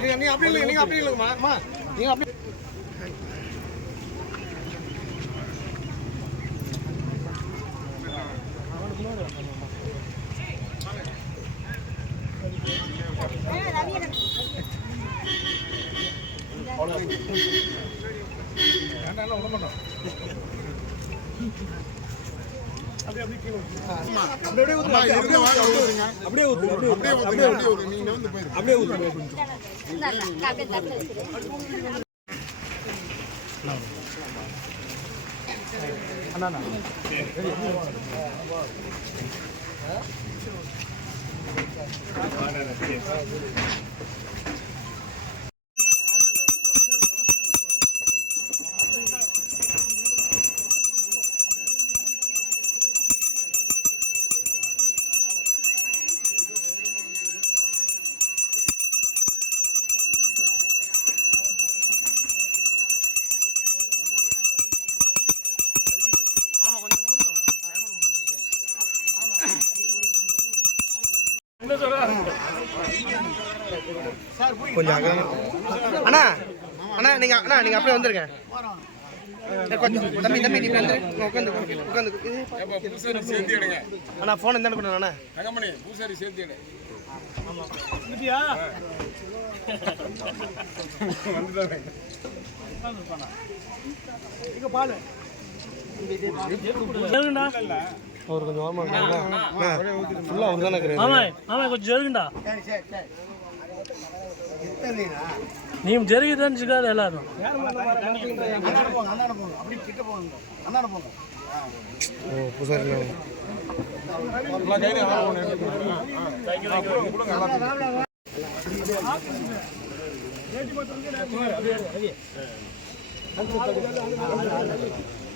நீங்க அப்படி இல்லை, நீங்க அப்படி இல்லைங்கம்மா, நீங்க அப்படி கொஞ்சம் அண்ணா அண்ணா நீங்க அப்படியே வந்துருங்க கொஞ்சம் தம்பி தம்பி நீங்க உட்காந்து அண்ணா போன் எந்த பண்ண அண்ணா தங்கமணி பூசாரி சேர்த்து பால் ஒரு கொஞ்சம் ஓரமா ஃபுல்லா ஒரு தானே கிடையாது ஆமா கொஞ்சம் ஜெருகுண்டா நீ ஜெருகுதான் சிக்காத எல்லாரும் ஓ பூசாரி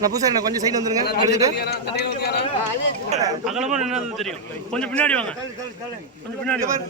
பூசாரி கொஞ்சம் சைடு வந்துருங்க அகலமா நின்னது தெரியும் கொஞ்சம் பின்னாடி வாங்க கொஞ்சம் பின்னாடி வாங்க